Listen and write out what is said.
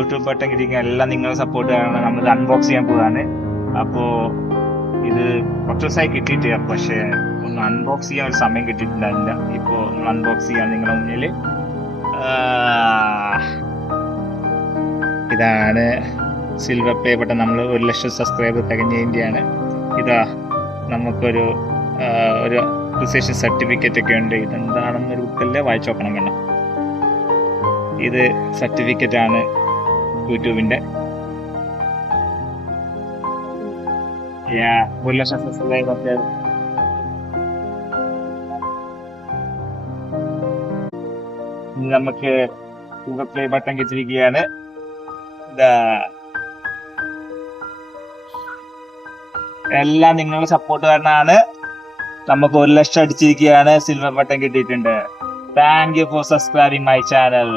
YouTube button കിട്ടിയിരിക്കുന്ന എല്ലാം നിങ്ങളുടെ സപ്പോർട്ട് കാരണം നമ്മളിത് അൺബോക്സ് ചെയ്യാൻ പോവാണ്. അപ്പോ ഇത് കുറച്ച് ദിവസമായി കിട്ടിയിട്ട്, പക്ഷെ ഒന്ന് അൺബോക്സ് ചെയ്യാൻ ഒരു സമയം കിട്ടിയിട്ടുണ്ടാവില്ല. ഇപ്പോ അൺബോക്സ് ചെയ്യാൻ നിങ്ങളുടെ മുന്നിൽ ഇതാണ് സിൽവർ പ്ലേ ബട്ടൺ. നമ്മൾ 1,00,000 സബ്സ്ക്രൈബർ തികഞ്ഞതിൻ്റെയാണ്. ഇതാ നമുക്കൊരു ഒരു അപ്രിസിയേഷൻ സർട്ടിഫിക്കറ്റ് ഒക്കെ ഉണ്ട്. ഇതെന്താണെന്നൊരു ബുക്കല്ലേ, വായിച്ചു നോക്കണം. കണ്ട, ഇത് സർട്ടിഫിക്കറ്റ് ആണ് യൂട്യൂബിന്റെ. 1,00,000 സബ്സ്ക്രൈബർ നമുക്ക് സിൽവർ പ്ലേ ബട്ടൺ കിട്ടിയിരിക്കുകയാണ്. എല്ലാം നിങ്ങളുടെ സപ്പോർട്ട് കാരണമാണ് നമുക്ക് 1,00,000 അടിച്ചിരിക്കുകയാണ്. സിൽവർ ബട്ടൺ കിട്ടിയിട്ടുണ്ട്. Thank you for subscribing my channel.